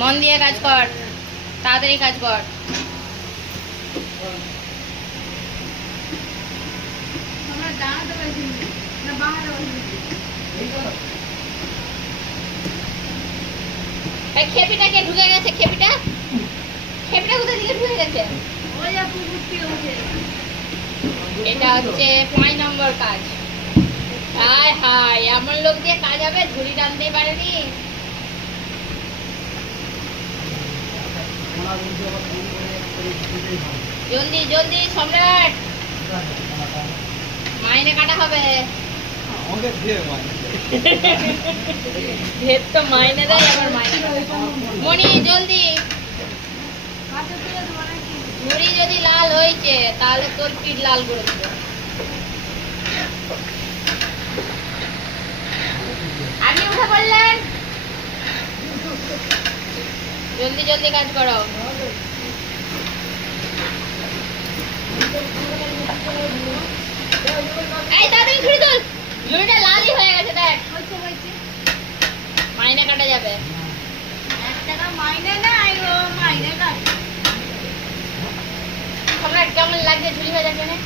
মন দিয়ে কাজ কর, তাড়াতাড়ি কাজ কর। খেপিটা কে ঢুকে গেছে? খেপিটা কোথা থেকে ঢুকে গেছে? এটা হচ্ছে 5 নম্বর কাজ। হায় হায়, এমন লোক দিয়ে কাজ হবে? ঝুড়ি টানতেই পারেনি। জলদি জলদি সম্রাট, মাইনে কাটা হবে। ভেদ তো মাইনে দেয়, আবার মাইনে মনি জলদি। ঝুড়ি যদি লাল হয়েছে তাহলে তোর পিঠ লাল করে দেবো। আপনি উঠে পড়লেন, জলদি জলদি কাজ করো। এই তাড়াতাড়ি ঝুড়ি তোল, ঝুড়িটা লালই হয়ে গেছে দেখ। মাইনে কাটা যাবে। 1 টাকা মাইনে নাই, ও মাইনে কাটে। সম্রাট কেমন লাগছে ঝুড়ি ভাজা? কেনে